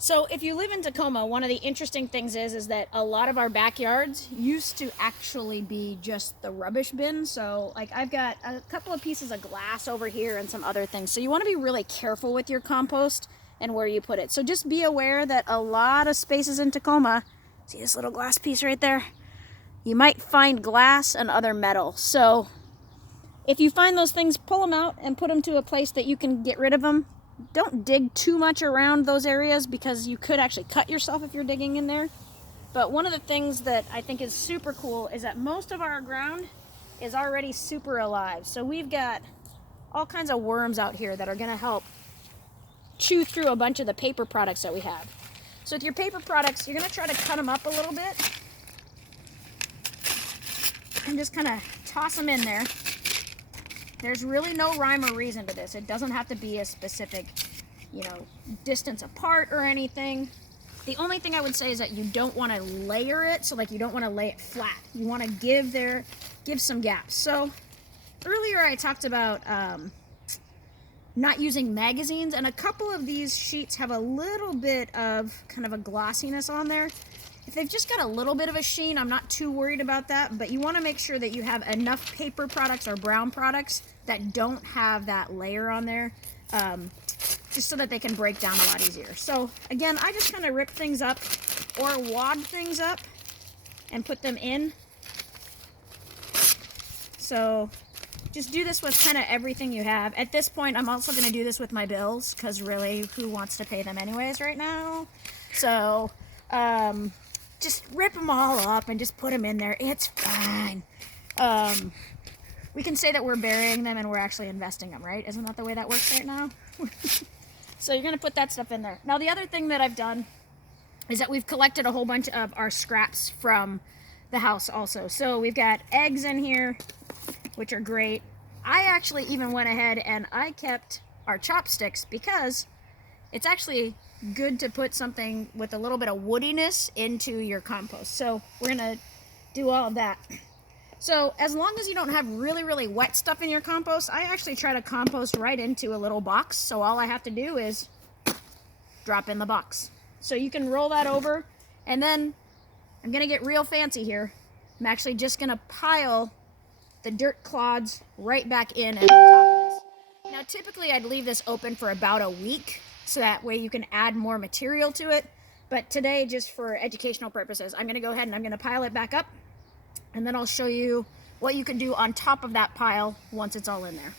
So if you live in Tacoma, one of the interesting things is that a lot of our backyards used to actually be just the rubbish bin. So like I've got a couple of pieces of glass over here and some other things. So you want to be really careful with your compost and where you put it. So just be aware that a lot of spaces in Tacoma, see this little glass piece right there? You might find glass and other metal. So if you find those things, pull them out and put them to a place that you can get rid of them. Don't dig too much around those areas because you could actually cut yourself if you're digging in there. But one of the things that I think is super cool is that most of our ground is already super alive. So we've got all kinds of worms out here that are going to help chew through a bunch of the paper products that we have. So with your paper products, you're going to try to cut them up a little bit and just kind of toss them in there. There's really no rhyme or reason to this. It doesn't have to be a specific, distance apart or anything. The only thing I would say is that you don't want to layer it, so like you don't want to lay it flat. You want to give some gaps. So earlier I talked about not using magazines, and a couple of these sheets have a little bit of kind of a glossiness on there. If they've just got a little bit of a sheen, I'm not too worried about that, but you want to make sure that you have enough paper products or brown products that don't have that layer on there, just so that they can break down a lot easier. So again, I just kind of rip things up or wad things up and put them in. So just do this with kind of everything you have. At this point, I'm also going to do this with my bills, because really, who wants to pay them anyways right now? So, just rip them all up and just put them in there. It's fine. We can say that we're burying them and we're actually investing them, right? Isn't that the way that works right now? So you're going to put that stuff in there. Now, the other thing that I've done is that we've collected a whole bunch of our scraps from the house also. So we've got eggs in here, which are great. I actually even went ahead and I kept our chopsticks because it's actually good to put something with a little bit of woodiness into your compost. So we're gonna do all of that. So as long as you don't have really, really wet stuff in your compost, I actually try to compost right into a little box. So all I have to do is drop in the box. So you can roll that over, and then I'm gonna get real fancy here. I'm actually just gonna pile the dirt clods right back in and on top of this. Now typically I'd leave this open for about a week, so that way you can add more material to it. But today, just for educational purposes, I'm going to go ahead and I'm going to pile it back up, and then I'll show you what you can do on top of that pile once it's all in there.